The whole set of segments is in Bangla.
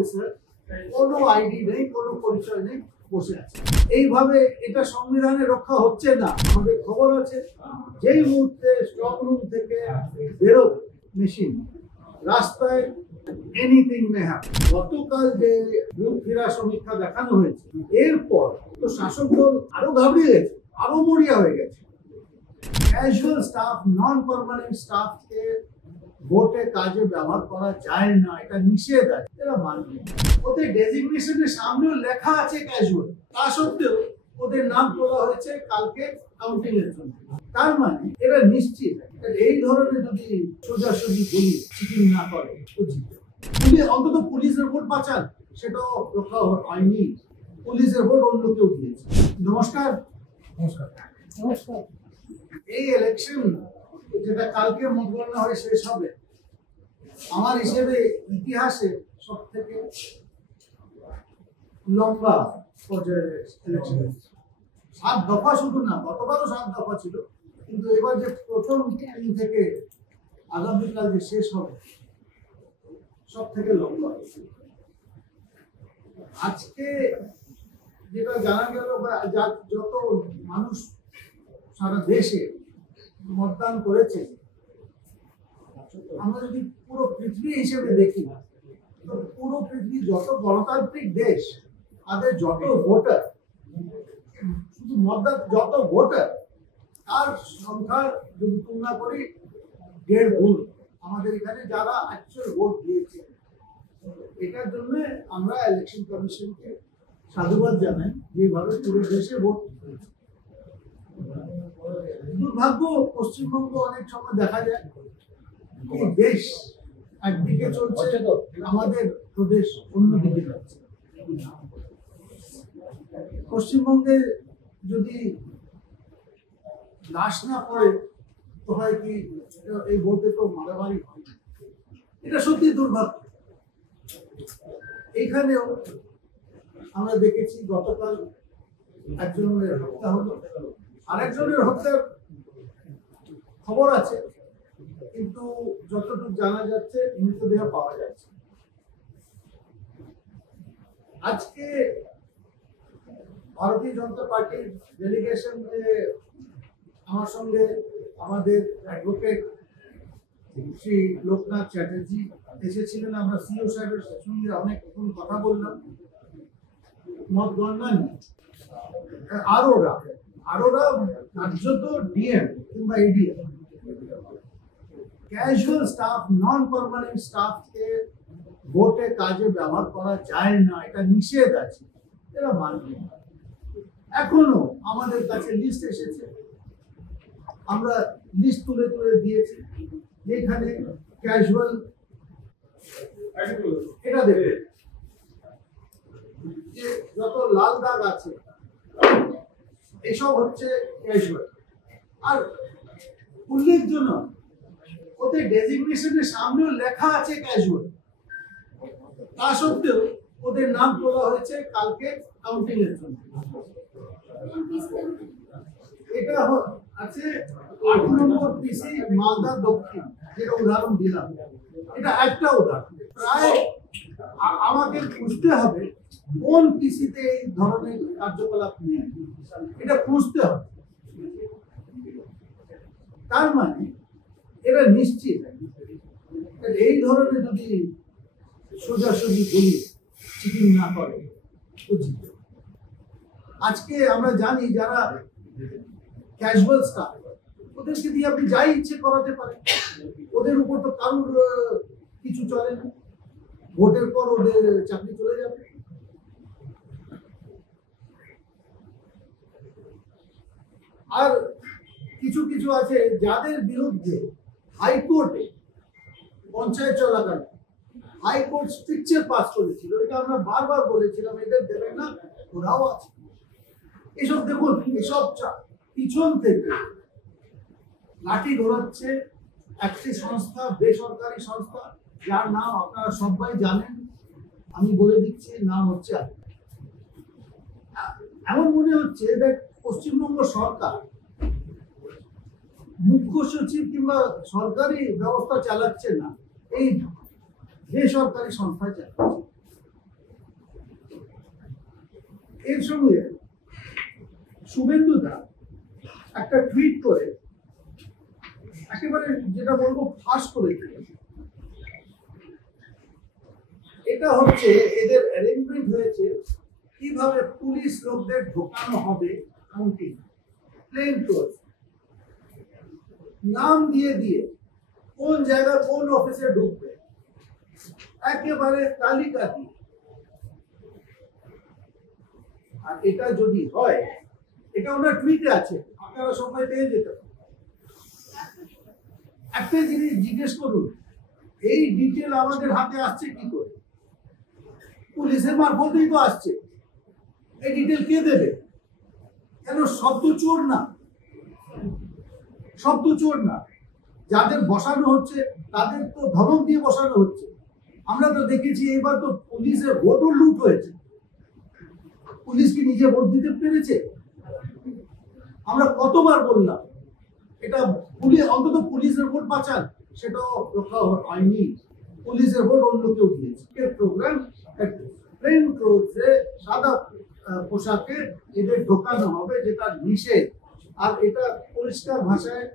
অফিসার কোনো আইডি নেই, কোনো পরিচয় নেই, বসে আছে। এইভাবে এটা সংবিধানে রক্ষা হচ্ছে না। আমাদের খবর আছে যেই মুহূর্তে স্ট্রং রুম থেকে বেরোবে মেশিন, রাস্তায় এনিথিং মে হ্যাপেন। গতকাল যে বুথ ফেরা সমীক্ষা দেখানো হয়েছে, এরপর তো শাসক দল আরো ঘাবড়িয়ে গেছে, আরো মরিয়া হয়ে গেছে। ক্যাজুয়াল স্টাফ, নন পার্মানেন্ট স্টাফকে ভোটে কাজে ব্যবহার করা যায় না, এটা নিষেধ আছে, এরা মানবে। ওদের ডেজিগনেশনের সামনেও লেখা আছে ক্যাজুয়াল, তা সত্ত্বেও ওদের নাম তোলা হয়েছে কালকে কাউন্টিং এর জন্য। তার মানে এরা নিশ্চিত এই ধরনের যদি সোজাসুজি বলি চিকিং না করে অন্তত পুলিশের ভোট বাঁচান, সেটাও রক্ষা হয়নি। পুলিশের ভোট অন্য কেউ দিয়েছে। নমস্কার। নমস্কার। নমস্কার। এই ইলেকশন যেটা কালকে মতগণনা হয়ে শেষ হবে, আমার হিসেবে ইতিহাসে সব থেকে লম্বা পর্যায়ের ইলেকশন। 7 দফা শুধু না, গতবারও 7 দফা ছিল, কিন্তু এবার যে প্রথম দিন থেকে আগামীকাল যে শেষ হবে, সব থেকে লম্বা। আজকে যেটা জানা গেল, যত মানুষ সারা দেশে মতদান করেছে, আমরা যদি পুরো পৃথিবী হিসেবে দেখি, তো পুরো পৃথিবী যত গণতান্ত্রিক দেশ, তাদের যত ভোটার, শুধু মতদান যত ভোটার, তার সংখ্যার যদি তুলনা করি 1.5 গুণ আমাদের এখানে যারা অ্যাকচুয়াল ভোট দিয়েছে। এটার জন্য আমরা ইলেকশন কমিশনকে সাধুবাদ জানাই, যেভাবে পুরো দেশে ভোট হয়েছে। দুর্ভাগ্য, পশ্চিমবঙ্গ অনেক সময় দেখা যায় এই দেশ একদিকে চলছে, আমাদের প্রদেশ অন্যদিকে যাচ্ছে। পশ্চিমবঙ্গে যদি লাশ না পড়ে তো হয় কি, এই ভোটে তো মারামারি হয়। এটা সত্যি দুর্ভাগ্য। এইখানেও আমরা দেখেছি গতকাল একজনের হত্যা হলো, আরেকজনের হত্যার খবর আছে, কিন্তু যতটুকু জানা যাচ্ছে মৃতদেহ পাওয়া যাচ্ছে। আজকে ভারতীয় জনতা পার্টির ডেলিগেশন আমার সঙ্গে আমাদের অ্যাডভোকেট শ্রী লোকনাথ চ্যাটার্জি এসেছিলেন। আমরা সিও সাহেবের সঙ্গে অনেকক্ষণ কথা বললাম। মত গণনা নিয়ে আরোরা কার্যত ডিএম কিংবা এডিএম, ক্যাজুয়াল স্টাফ, নন পার্মানেন্ট স্টাফকে ভোটে কাজে ব্যবহার করা যায় না, এটা নিষেধ আছে, এরা মানবে না। এখনো আমাদের কাছে লিস্ট এসেছে, আমরা লিস্ট তুলে তুলে দিয়েছি, যেখানে ক্যাজুয়াল, এটা দেখে যে যত লাল দাগ আছে এসব হচ্ছে ক্যাজুয়াল। আর উল্লেখজনক, ওদের ডেজিগনেশনের সামনেও লেখা আছে ক্যাজুয়াল, তা সত্ত্বেও ওদের নাম তোলা হয়েছে কালকে কাউন্টিং এর জন্য। এটা আছে 8 নম্বর পিসি মালদা দক্ষিণ, যেটা উদাহরণ দিলাম, এটা একটা উদাহরণ। প্রায় আমাকে খুঁজতে হবে কোন পিসিতে এই ধরনের কার্যকলাপ নেই, এটা খুঁজতে হবে। তার মানে এরা নিশ্চিত এই ধরনের যদি সোজাসুজি বলি চিকিং না করে উচিত। আজকে আমরা জানি যারা ক্যাজুয়াল স্টাফ, ওদেরকে দিয়ে আপনি যাই ইচ্ছে করাতে পারেন, ওদের উপর তো কারোর কিছু চলে না, ভোটের পর ওদের চাকরি চলে যাবে। আর কিছু কিছু আছে যাদের বিরুদ্ধে হাইকোর্টে পঞ্চায়েত চলাকালীন হাইকোর্ট স্ট্রিকচার পাস করেছিল, এটা আমরা বারবার বলেছিলাম এদের দেবেন না, ওরাও আছে। এসব দেখুন, এসব পিছন থেকে লাঠি ধরাচ্ছে একটি সংস্থা, বেসরকারি সংস্থা, যার নাম আপনারা সবাই জানেন, আমি বলে দিচ্ছি, নাম হচ্ছে। এমন মনে হচ্ছে যে পশ্চিমবঙ্গ সরকার মুখ্য সচিব কিংবা সরকারি ব্যবস্থা চালাচ্ছে না, এই বেসরকারি সংস্থা চালাচ্ছে। এর সঙ্গে শুভেন্দু দা একটা টুইট করে একেবারে যেটা বলবো ফাঁস করে দিল। এটা হচ্ছে এদের অ্যারেঞ্জমেন্ট হয়েছে কিভাবে পুলিশ লোকদের ঢোকানো হবে কাউন্টিং প্লেন ক্লোথ নাম দিয়ে দিয়ে কোন জায়গায় কোন অফিসে ঢুকবে একেবারে তালিকা দিয়ে। আর এটা যদি হয়, এটা ওনার টুইটে আছে, আপনারা সবাই পেয়ে যেতে পারেন। একটা জিনিস জিজ্ঞেস করুন, এই ডিটেল আমাদের হাতে আসছে কি করে? পুলিশের মারফতেই তো আসছে। এই ডিটেল কে দেবে? কেন সব তো চোর না, সব তো চোর না। যাদের বসানো হচ্ছে তাদের তো ধমক দিয়ে বসানো হচ্ছে। আমরা তো দেখেছি এবার তো পুলিশের ভোটও লুট হয়েছে। পুলিশ কি নিজে ভোট দিতে পেরেছে? আমরা কতবার বললাম এটা পুলিশ, অন্তত পুলিশের ভোট বাঁচান, সেটাও রক্ষা হয়নি। পুলিশের ভোট অন্য কেউ দিয়েছে। প্রোগ্রাম প্লেন ক্লোথে সাদা পোশাকে এদের ঢোকানো হবে, যেটা নিষেধ। আর এটা পরিষ্কার ভাষায়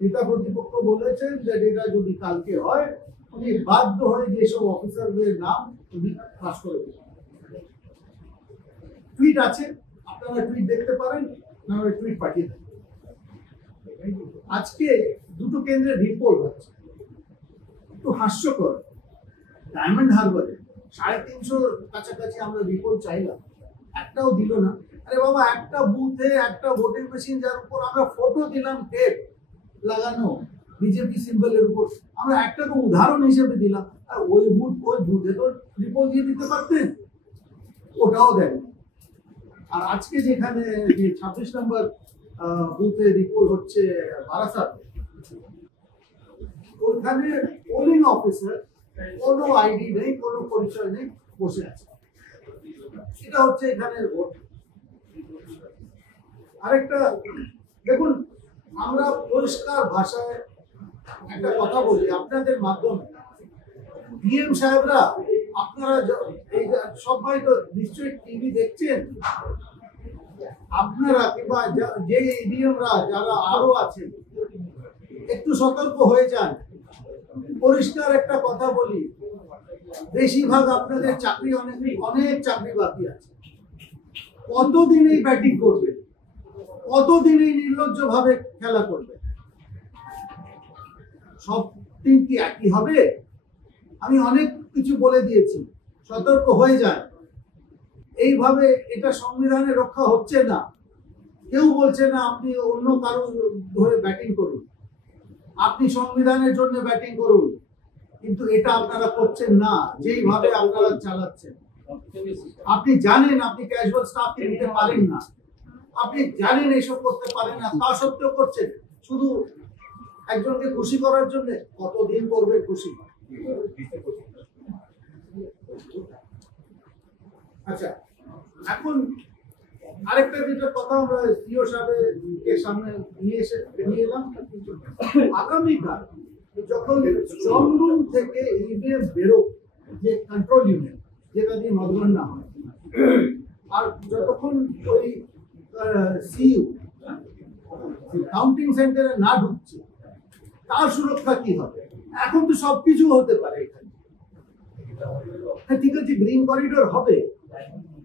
নেতা প্রতিপক্ষ বলেছেন যে এটা যদি কালকে হয় উনি বাধ্য হয়ে যেসব অফিসারদের নাম উনি পাস করে দেবেন। টুইট আছে, আপনারা টুইট দেখতে পারেন, না টুইট পাঠিয়ে দেন। আজকে দুটো কেন্দ্রের রিপোর্ট হচ্ছে, একটু হাস্যকর। ডায়মন্ড হারবারে 350 কাছাকাছি আমরা রিপোর্ট চাইলাম, একটাও দিল না। আরে বাবা, একটা বুথে একটা ভোটিং মেশিন যার উপর আমরা ফটো দিলাম, টেপ লাগানো বিজেপি সিম্বলের উপর, আমরা একটা তো উদাহরণ হিসেবে দিলাম। আর ওই বুথে তো রিপোর্ট দিয়ে দিতে পারতেন, ওটাও দেন। আর আজকে যেখানে 26 নম্বর বুথে রিপোর্ট হচ্ছে বারাসাত, ওখানে পোলিং অফিসার কোনো আইডি নেই, কোনো পরিচয় নেই, বসে আছে। এটা হচ্ছে এখানের ভোট। আরেকটা দেখুন, আমরা পরিষ্কার ভাষায় একটা কথা বলি আপনাদের মাধ্যমে। ডিএম সাহেবরা, আপনারা এই সবাই তো নিশ্চয়ই টিভি দেখছেন, আপনারা কিংবা যে ডিএমরা যারা আরো আছেন একটু সতর্ক হয়ে যান। পরিষ্কার একটা কথা বলি, বেশিরভাগ আপনাদের চাকরি অনেক চাকরি বাকি আছে। কতদিন এই ব্যাটিং করবে, কতদিন এই নির্লজ্জ ভাবে খেলা করবে? সব দিন কি একই হবে? আমি অনেক কিছু বলে দিয়েছি, সতর্ক হয়ে যায়। এইভাবে এটা সংবিধানে রক্ষা হচ্ছে না। কেউ বলছে না আপনি অন্য কারো ধরে ব্যাটিং করুন, আপনি সংবিধানের জন্য ব্যাটিং করুন, কিন্তু এটা আপনারা করছেন না। যেইভাবে আপনারা চালাচ্ছেন, আপনি জানেন আপনি ক্যাজুয়াল স্টাফকে নিতে পারেন না, আপনি জানেন এইসব করতে পারেন না, তা সত্ত্বেও করছেন শুধু একজনকে খুশি করার জন্য। কতদিন করবে খুশি? আচ্ছা, এখন আরেকটা যেটা কথা আমরা সিও সাহেবের সামনে নিয়ে এলাম, আগামীকাল যখন স্ট্রং রুম থেকে ইভিএম বেরো, যে কন্ট্রোল ইউনিট যেটা দিয়ে মতগণনা হয়, আর যতক্ষণ ওই সিইউ কাউন্টিং সেন্টারে না ঢুকছে, তার সুরক্ষা কি হবে? এখন তো সবকিছু হতে পারে এখানে। হ্যাঁ ঠিক আছে, গ্রিন করিডোর হবে,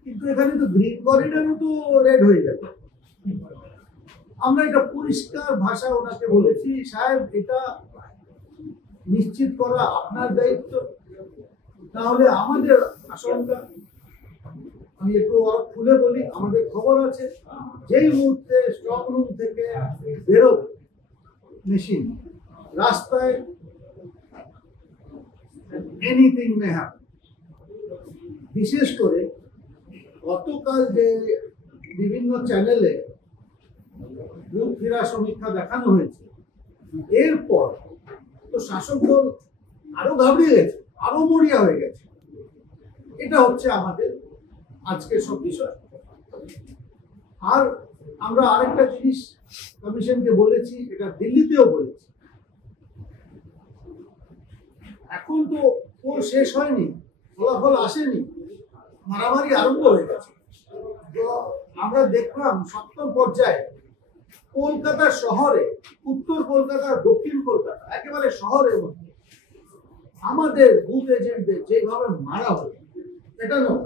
কিন্তু এখানে তো গ্রিন করিডোরও তো রেড হয়ে যাবে। আমরা এটা পরিষ্কার ভাষা ওনাকে বলেছি, সাহেব এটা নিশ্চিত করা আপনার দায়িত্ব, তাহলে আমাদের আশঙ্কা। আমি একটু খুলে বলি, আমাদের খবর আছে যেই মুহূর্তে স্ট্রং রুম থেকে বেরোবে মেশিন, রাস্তায় এনিথিং মে হ্যাপেন। বিশেষ করে গতকাল যে বিভিন্ন চ্যানেলে বুথ ফেরা সমীক্ষা দেখানো হয়েছে, এরপর তো শাসক দল আরো ঘাবড়িয়ে গেছে, আরো মরিয়া হয়ে গেছে। এটা হচ্ছে আমাদের আজকের সব বিষয়। আর আমরা আরেকটা জিনিস কমিশনকে বলেছি, এটা দিল্লিতেও বলেছি, এখন তো পোল শেষ হয়নি, ফলাফল আসেনি, মারামারি আরম্ভ হয়ে গেছে। তো আমরা দেখলাম সপ্তম পর্যায়ে কলকাতা শহরে, উত্তর কলকাতা, দক্ষিণ কলকাতা, একেবারে শহরের মধ্যে আমাদের বুথ এজেন্টদের যেভাবে মারা হলো, এটা নয়,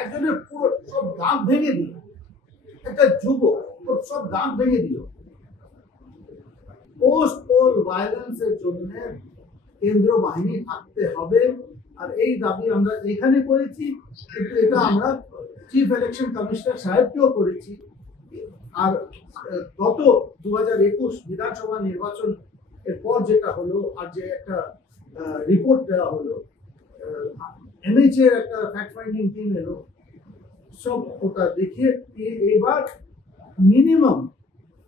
একজনের পুরো সব দাঁত ভেঙে দিল, একটা যুবক ওর সব দাঁত ভেঙে দিল। পোস্ট পোল ভায়োলেন্সের জন্য কেন্দ্র বাহিনী থাকতে হবে, আর এই দাবি আমরা এখানে করেছি, কিন্তু এটা আমরা চিফ ইলেকশন কমিশনার সাহেবকেও করেছি। আর গত 2021 বিধানসভা নির্বাচন এর পর যেটা হলো, আর যে একটা রিপোর্ট দেওয়া হলো, এমএইচ এর একটা ফ্যাক্ট ফাইন্ডিং টিম এলো, সব ওটা দেখে এবার মিনিমাম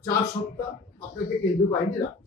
4 সপ্তাহ আপনাকে কেন্দ্রীয় বাহিনী রাখতে